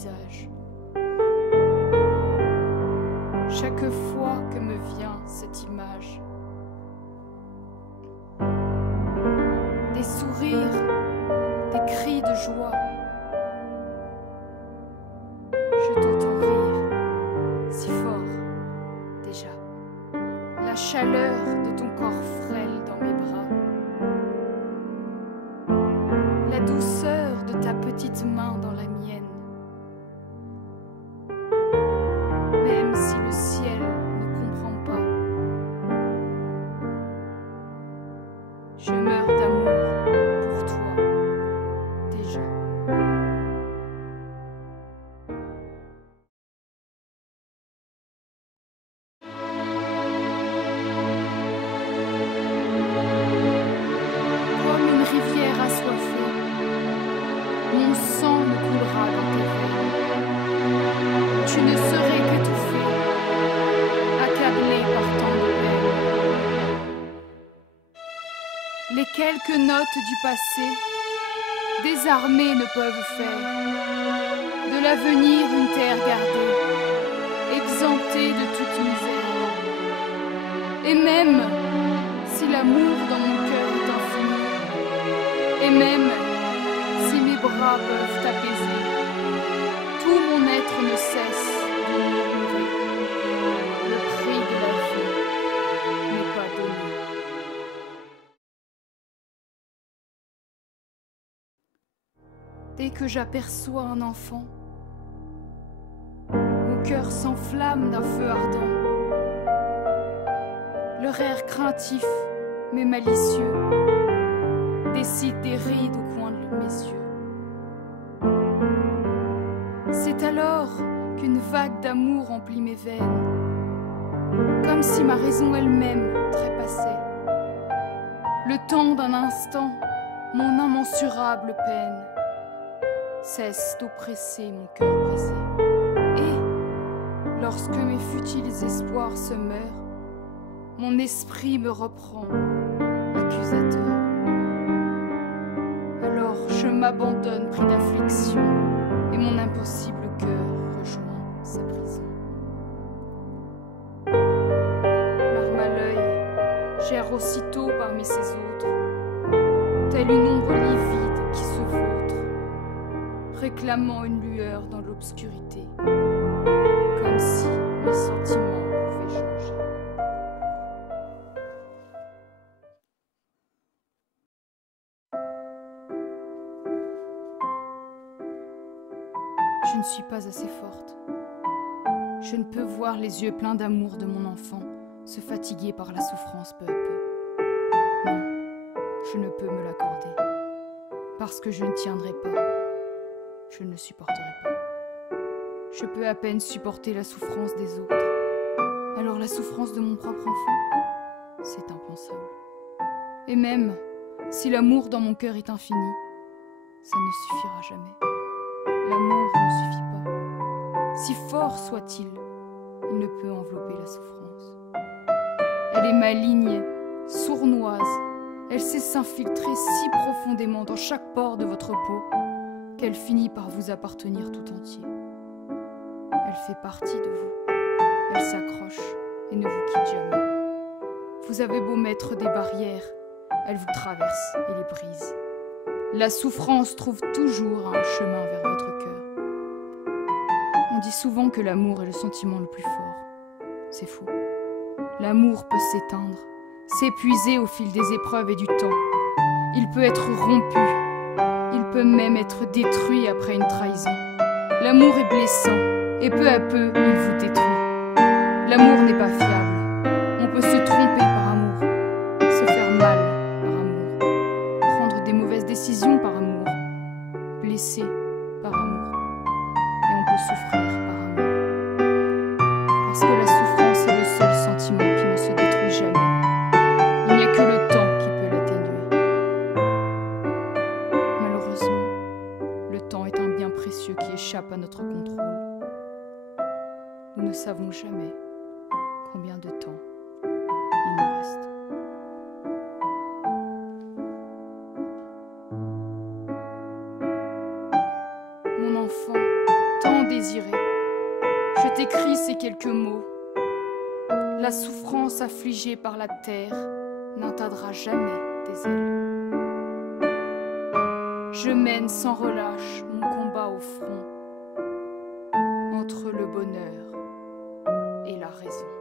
visage. Chaque fois que me vient cette image, des sourires, des cris de joie, je t'entends rire si fort déjà. La chaleur de ton corps frêle dans mes bras, la douceur de ta petite main dans la mienne. Même si le ciel ne comprend pas, je meurs d'amour pour toi déjà. Comme une rivière assoiffée, mon sang me coulera dans tes veines. Tu ne serais qu'étouffé, accablé par tant de peine. Les quelques notes du passé, désarmées ne peuvent faire de l'avenir une terre gardée, exemptée de toute misère. Et même si l'amour dans mon cœur est infini, et même si mes bras peuvent t'apaiser, tout mon être ne cesse de murmurer. Le prix de la vie n'est pas donné. Dès que j'aperçois un enfant, mon cœur s'enflamme d'un feu ardent. Leur air craintif mais malicieux décide des rides au coin de mes yeux. C'est alors qu'une vague d'amour remplit mes veines, comme si ma raison elle-même trépassait. Le temps d'un instant, mon immensurable peine cesse d'oppresser mon cœur brisé. Et, lorsque mes futiles espoirs se meurent, mon esprit me reprend, accusateur. Alors je m'abandonne pris d'affliction, et mon impossible cœur rejoint sa prison. Larme à l'œil, j'erre aussitôt parmi ces autres, telle une ombre livide qui se vautre, réclamant une lueur dans l'obscurité, comme si mes sentiments pouvaient changer. Je ne suis pas assez forte. Je ne peux voir les yeux pleins d'amour de mon enfant se fatiguer par la souffrance peu à peu. Non, je ne peux me l'accorder, parce que je ne tiendrai pas. Je ne le supporterai pas. Je peux à peine supporter la souffrance des autres. Alors la souffrance de mon propre enfant, c'est impensable. Et même si l'amour dans mon cœur est infini, ça ne suffira jamais. L'amour ne suffit pas. Si fort soit-il, il ne peut envelopper la souffrance. Elle est maligne, sournoise. Elle sait s'infiltrer si profondément dans chaque pore de votre peau qu'elle finit par vous appartenir tout entier. Elle fait partie de vous. Elle s'accroche et ne vous quitte jamais. Vous avez beau mettre des barrières, elle vous traverse et les brise. La souffrance trouve toujours un chemin vers votre cœur. On dit souvent que l'amour est le sentiment le plus fort. C'est faux. L'amour peut s'éteindre, s'épuiser au fil des épreuves et du temps. Il peut être rompu. Il peut même être détruit après une trahison. L'amour est blessant et peu à peu, il vous détruit. L'amour n'est pas fiable. On peut se tromper par amour, se faire mal par amour, prendre des mauvaises décisions par amour, blesser par amour, et on peut souffrir par amour. Parce que la souffrance est le seul sentiment qui ne se détruit jamais. Il n'y a que le temps qui peut l'atténuer. Malheureusement, le temps est un bien précieux qui échappe à notre contrôle. Nous ne savons jamais combien de temps il nous reste. Mon enfant, tant désiré. Je t'écris ces quelques mots. La souffrance affligée par la terre n'entendra jamais des ailes. Je mène sans relâche mon combat au front entre le bonheur et la raison.